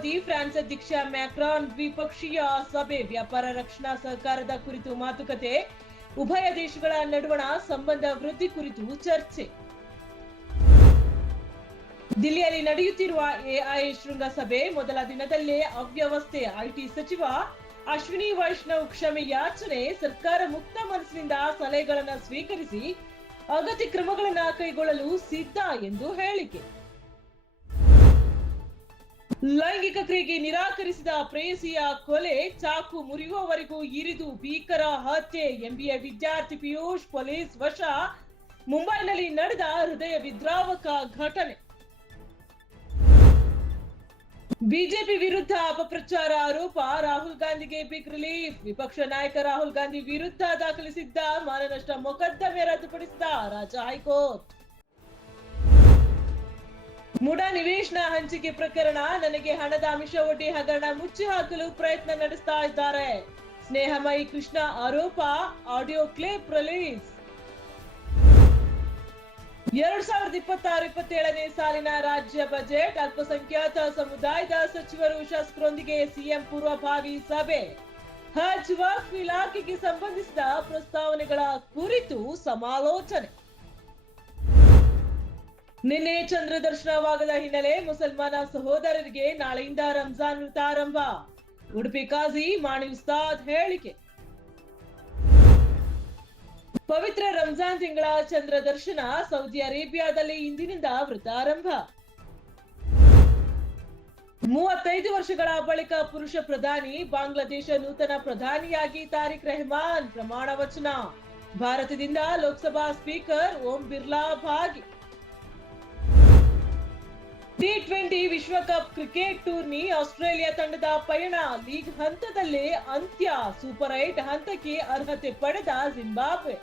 Modi, France ಅಧ್ಯಕ್ಷ Macron ದ್ವಿಪಕ್ಷೀಯ ಸಭೆ, ವ್ಯಾಪಾರ ರಕ್ಷಣಾ ಸಹಕಾರದ ಕುರಿತು ಮಾತುಕತೆ, ಉಭಯ ದೇಶಗಳ ನಡುವಣ ಸಂಬಂಧ ವೃದ್ಧಿ ಕುರಿತು ಚರ್ಚೆ. ದಿಲ್ಲಿಯಲ್ಲಿ ನಡೆಯುತ್ತಿರುವ ಎಐ ಶೃಂಗಸಭೆ ಮೊದಲ ದಿನದಲ್ಲೇ ಅವ್ಯವಸ್ಥೆ, ಐಟಿ ಸಚಿವ ಅಶ್ವಿನಿ ವೈಷ್ಣವ್ ಕ್ಷಮೆ ಯಾಚನೆ, ಸರ್ಕಾರ ಮುಕ್ತ ಮನಸ್ಸಿನಿಂದ ಸಲಹೆಗಳನ್ನು ಸ್ವೀಕರಿಸಿ ಅಗತ್ಯ ಕ್ರಮಗಳನ್ನು ಕೈಗೊಳ್ಳಲು ಸಿದ್ಧ ಎಂದು ಹೇಳಿಕೆ. ಲೈಂಗಿಕ ಕ್ರಿಯೆಗೆ ನಿರಾಕರಿಸಿದ ಪ್ರೇಯಸಿಯ ಕೊಲೆ, ಚಾಕು ಮುರಿಯುವವರೆಗೂ ಇರಿದು ಭೀಕರ ಹತ್ಯೆ, ಎಂಬಿಎ ವಿದ್ಯಾರ್ಥಿ ಪಿಯೂಷ್ ಪೊಲೀಸ್ ವಶ, ಮುಂಬೈನಲ್ಲಿ ನಡೆದ ಹೃದಯ ವಿದ್ರಾವಕ ಘಟನೆ. ಬಿಜೆಪಿ ವಿರುದ್ಧ ಅಪಪ್ರಚಾರ ಆರೋಪ, ರಾಹುಲ್ ಗಾಂಧಿಗೆ ಬಿಗ್ ರಿಲೀಫ್, ವಿಪಕ್ಷ ನಾಯಕ ರಾಹುಲ್ ಗಾಂಧಿ ವಿರುದ್ಧ ದಾಖಲಿಸಿದ್ದ ಮಾನನಷ್ಟ ಮೊಕದ್ದಮೆ ರದ್ದುಪಡಿಸಿದ ರಾಜ್ಯ ಹೈಕೋರ್ಟ್. ಮುಡಾ ನಿವೇಶನ ಹಂಚಿಕೆ ಪ್ರಕರಣ, ನನಗೆ ಹಣದ ಆಮಿಷ ಒಡ್ಡಿ ಹಗರಣ ಮುಚ್ಚಿ ಹಾಕಲು ಪ್ರಯತ್ನ ನಡೆಸ್ತಾ ಇದ್ದಾರೆ, ಸ್ನೇಹಮಯಿ ಕೃಷ್ಣ ಆರೋಪ, ಆಡಿಯೋ ಕ್ಲಿಪ್ ರಿಲೀಸ್. 2026-27ನೇ ಸಾಲಿನ ರಾಜ್ಯ ಬಜೆಟ್, ಅಲ್ಪಸಂಖ್ಯಾತ ಸಮುದಾಯದ ಸಚಿವರು ಶಾಸಕರೊಂದಿಗೆ ಸಿಎಂ ಪೂರ್ವಭಾವಿ ಸಭೆ, ಹಜ್ ವಕ್ಫ್ ಇಲಾಖೆಗೆ ಸಂಬಂಧಿಸಿದ ಪ್ರಸ್ತಾವನೆಗಳ ಕುರಿತು ಸಮಾಲೋಚನೆ. ನಿನ್ನೆ ಚಂದ್ರ ದರ್ಶನವಾಗದ ಹಿನ್ನೆಲೆ ಮುಸಲ್ಮಾನ ಸಹೋದರರಿಗೆ ನಾಳೆಯಿಂದ ರಂಜಾನ್ ವ್ರತ ಆರಂಭ, ಉಡುಪಿ ಕಾಜಿ ಮಾಣಿ ಉಸ್ತಾದ್ ಹೇಳಿಕೆ. ಪವಿತ್ರ ರಂಜಾನ್ ತಿಂಗಳ ಚಂದ್ರ ದರ್ಶನ, ಸೌದಿ ಅರೇಬಿಯಾದಲ್ಲಿ ಇಂದಿನಿಂದ ವ್ರತ ಆರಂಭ. 35 ವರ್ಷಗಳ ಬಳಿಕ ಪುರುಷ ಪ್ರಧಾನಿ, ಬಾಂಗ್ಲಾದೇಶ ನೂತನ ಪ್ರಧಾನಿಯಾಗಿ ತಾರಿಕ್ ರೆಹಮಾನ್ ಪ್ರಮಾಣ ವಚನ, ಭಾರತದಿಂದ ಲೋಕಸಭಾ ಸ್ಪೀಕರ್ ಓಂ ಬಿರ್ಲಾ ಭಾಗಿ. T20 ವಿಶ್ವಕಪ್ ಕ್ರಿಕೆಟ್ ಟೂರ್ನಿ, ಆಸ್ಟ್ರೇಲಿಯಾ ತಂಡದ ಪಯಣ ಲೀಗ್ ಹಂತದಲ್ಲೇ ಅಂತ್ಯ, ಸೂಪರ್ 8 ಹಂತಕ್ಕೆ ಅರ್ಹತೆ ಪಡೆದ ಜಿಂಬಾಬ್ವೆ.